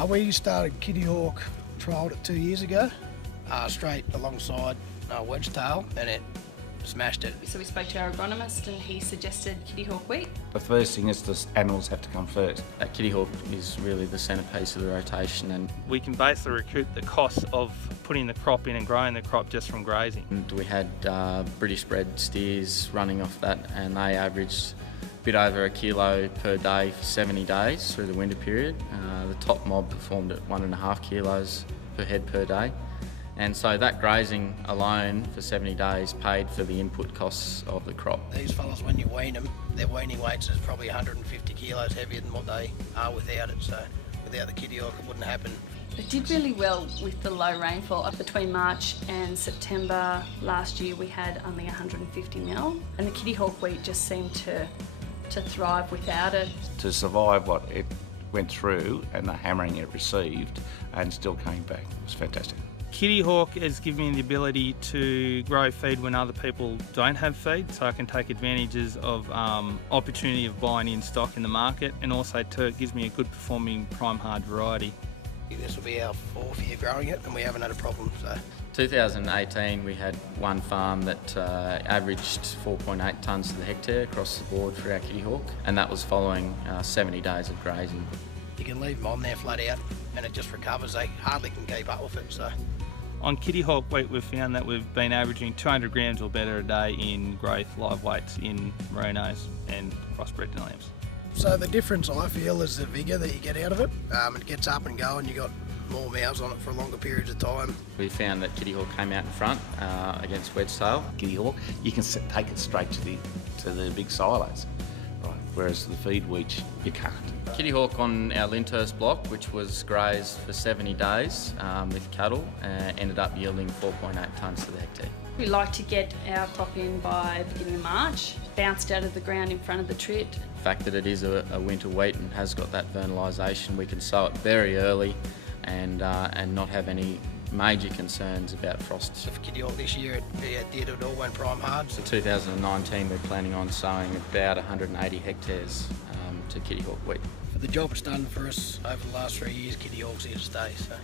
We started Kittyhawk, trialled it 2 years ago, straight alongside wedgetail, and it smashed it. So we spoke to our agronomist and he suggested Kittyhawk wheat. The first thing is the animals have to come first. Kittyhawk is really the centrepiece of the rotation, and we can basically recoup the cost of putting the crop in and growing the crop just from grazing. And we had British bred steers running off that, and they averaged a bit over 1 kilo per day for 70 days through the winter period. The top mob performed at 1.5 kilos per head per day. And so that grazing alone for 70 days paid for the input costs of the crop. These fellas, when you wean them, their weaning weights is probably 150 kilos heavier than what they are without it. So without the Kittyhawk, it wouldn't happen. It did really well with the low rainfall. Between March and September last year, we had only 150 mil, and the Kittyhawk wheat just seemed to thrive without it. To survive what it went through and the hammering it received and still came back, it was fantastic. Kittyhawk has given me the ability to grow feed when other people don't have feed, so I can take advantages of opportunity of buying in stock in the market, and also it gives me a good performing prime hard variety. This will be our 4th year growing it, and we haven't had a problem. So 2018 we had one farm that averaged 4.8 tonnes to the hectare across the board for our Kittyhawk, and that was following 70 days of grazing. You can leave them on there flat out and it just recovers. They hardly can keep up with it. So on Kittyhawk wheat, we've found that we've been averaging 200 grams or better a day in growth live weights in merinos and crossbred lambs. So the difference I feel is the vigour that you get out of it. It gets up and going, you got more mouths on it for longer periods of time. We found that Kittyhawk came out in front against wedgetail. Kittyhawk, you can take it straight to the big silos, right? Whereas the feed wheat, you can't. Kittyhawk on our Lyndhurst block, which was grazed for 70 days with cattle, ended up yielding 4.8 tonnes to the hectare. We like to get our crop in by the beginning of March, bounced out of the ground in front of the trit. The fact that it is a winter wheat and has got that vernalisation, we can sow it very early and not have any major concerns about frost. For Kittyhawk this year, it all went prime hard. In 2019 we're planning on sowing about 180 hectares to Kittyhawk wheat. For the job it's done for us over the last 3 years, Kittyhawk's here to stay. So.